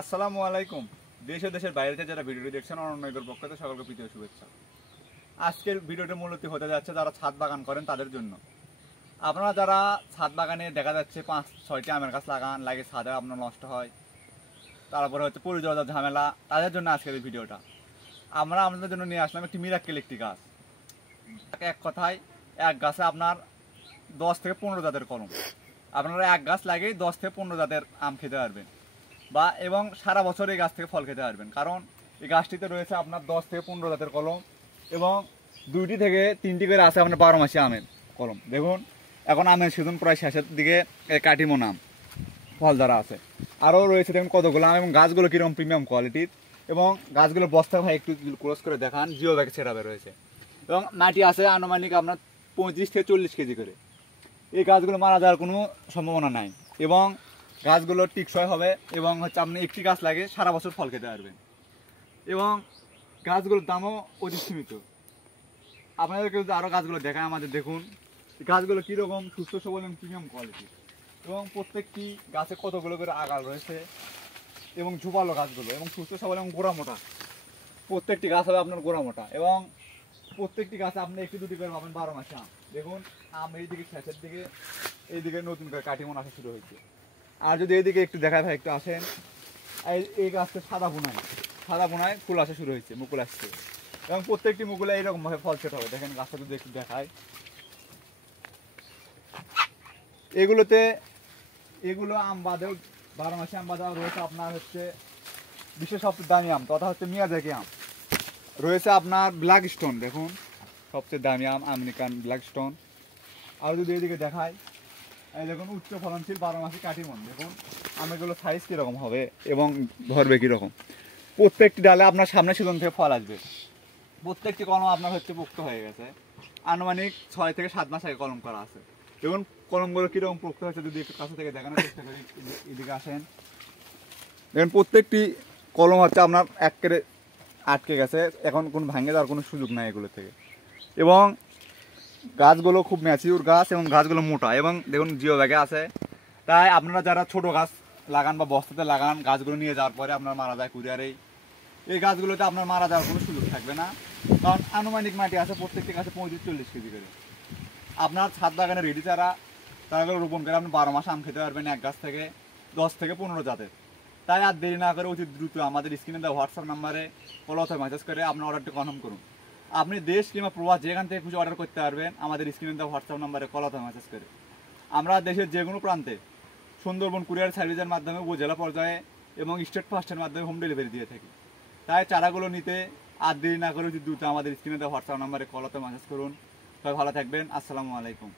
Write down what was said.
আসসালামু আলাইকুম। দেশ ও দেশের বাইরে থেকে যারা ভিডিওটি দেখছেন অনন্যদের পক্ষ থেকে সকলকে প্রীতীয় শুভেচ্ছা। আজকের ভিডিওটি মূলত হতে যাচ্ছে যারা ছাদ বাগান করেন তাদের জন্য। আপনারা যারা ছাদ বাগানে দেখা যাচ্ছে 5-6টি আমের গাছ লাগে ছাদে আপনার নষ্ট হয়, তারপরে হচ্ছে পরিচর্যার ঝামেলা, তাদের জন্য আজকের এই ভিডিওটা। আমরা আপনাদের জন্য নিয়ে আসলাম একটি মিরাক্কেল একটি গাছ। এক কথায় এক গাছে আপনার 10 থেকে 15 জাতের কলম। আপনারা এক গাছ লাগিয়ে 10 থেকে 15 জাতের আম খেতে পারবেন বা এবং সারা বছর এই গাছ থেকে ফল খেতে পারবেন। কারণ এই গাছটিতে রয়েছে আপনার 10 থেকে 15 জাতের কলম এবং 2টি থেকে 3টি করে আছে আপনার 12 মাসি আমের কলম। দেখুন এখন আমের সিজন প্রায় শেষের দিকে, কাটিমন আম ফল দ্বারা আছে। আরও রয়েছে দেখুন কতগুলো আম এবং গাছগুলো কীরকম প্রিমিয়াম কোয়ালিটির এবং গাছগুলো বস্তা ভাই একটু ক্লোজ করে দেখান, জিও ব্যাগ সেটাবে রয়েছে এবং মাটি আছে আনুমানিক আপনার 35 থেকে 40 কেজি করে। এই গাছগুলো মারা যাওয়ার কোনো সম্ভাবনা নাই এবং গাছগুলো টিকসই হবে এবং হচ্ছে আপনি একটি গাছ লাগে সারা বছর ফল খেতে পারবেন এবং গাছগুলোর দামও অতি সীমিত। আপনাদেরকে যদি আরও গাছগুলো দেখায় আমাদের দেখুন গাছগুলো কীরকম সুস্থ সবল এবং প্রিমিয়াম কোয়ালিটি এবং প্রত্যেকটি গাছে কতগুলো করে আগাল রয়েছে এবং ঝোপালো গাছগুলো এবং সুস্থ সবল এবং গোড়া মোটা। প্রত্যেকটি গাছ হবে আপনার গোড়া মোটা এবং প্রত্যেকটি গাছে আপনি একটি দুটি করে পাবেন 12 মাসে আম। দেখুন আম এইদিকে শেষের দিকে, এইদিকে নতুন করে কাটিমন আসা শুরু হয়েছে। আর যদি এইদিকে একটু দেখায় ভাই একটু আসেন, এই গাছটা সাদা বোনায় ফুল আসা শুরু হয়েছে, মুকুল আসছে এবং প্রত্যেকটি মুকুলে এইরকম ভাবে ফল সেট হবে। দেখেন গাছটা যদি একটু দেখায়, এগুলো আম বাদেও 12 মাসে আম বাদেও রয়েছে আপনার হচ্ছে বিশ্বের সবচেয়ে দামি আম তথা হচ্ছে মিয়াজাকি আম রয়েছে আপনার ব্ল্যাক স্টোন। দেখুন সবচেয়ে দামি আম আমেরিকান ব্ল্যাক স্টোন। আর যদি এদিকে দেখায়, এই দেখুন উচ্চ ফলনশীল 12 মাসি কাটিমন। দেখুন আমেগুলো সাইজ কীরকম হবে এবং ধরবে কীরকম। প্রত্যেকটি ডালে আপনার সামনে সিজন থেকে ফল আসবে। প্রত্যেকটি কলম আপনার হচ্ছে পোক্ত হয়ে গেছে, আনুমানিক 6 থেকে 7 মাস আগে কলম করা আছে। দেখুন কলমগুলো কীরকম পোক্ত হয়েছে যদি একটু কাছে থেকে দেখানোর চেষ্টা করি, এদিকে আসেন। দেখুন প্রত্যেকটি কলম হচ্ছে আপনার একেবারে আটকে গেছে, এখন কোনো ভাঙে যাওয়ার কোনো সুযোগ নাই এগুলো থেকে এবং গাছগুলো খুব ম্যাচিউর গাছ এবং গাছগুলো মোটা এবং দেখুন জিও ব্যাগে আছে। তাই আপনারা যারা ছোট গাছ লাগান বা বস্তাতে লাগান, গাছগুলো নিয়ে যাওয়ার পরে আপনার মারা যায় কুরিয়ারে, এই গাছগুলোতে আপনার মারা যাওয়ার কোনো সুযোগ থাকবে না। কারণ আনুমানিক মাটি আছে প্রত্যেকটি গাছে 35-40 কেজি করে। আপনার ছাদ বাগানে রেডি তারা রোপণ করে আপনি 12 মাস আম খেতে পারবেন এক গাছ থেকে 10 থেকে 15 জাতের। তাই আর দেরি না করে অতি দ্রুত আমাদের স্ক্রিনে দেওয়া হোয়াটসঅ্যাপ নাম্বারে কল অথবা মেসেজ করে আপনার অর্ডারটি কনফার্ম করুন। আপনি দেশ কিংবা প্রবাস যেখান থেকে খুশি অর্ডার করতে পারবেন আমাদের স্ক্রিনে দেওয়া হোয়াটসঅ্যাপ নাম্বারে কল অথবা মেসেজ করে। আমরা দেশের যে কোনো প্রান্তে সুন্দরবন কুরিয়ার সার্ভিসের মাধ্যমে উপজেলা পর্যায়ে এবং স্টেট ফাস্টের মাধ্যমে হোম ডেলিভারি দিয়ে থাকি। তাই চারাগুলো নিতে আর দেরি না করে দ্রুত আমাদের স্ক্রিনে দেওয়া হোয়াটসঅ্যাপ নাম্বারে কল অথবা মেসেজ করুন। সবাই ভালো থাকবেন। আসসালামু আলাইকুম।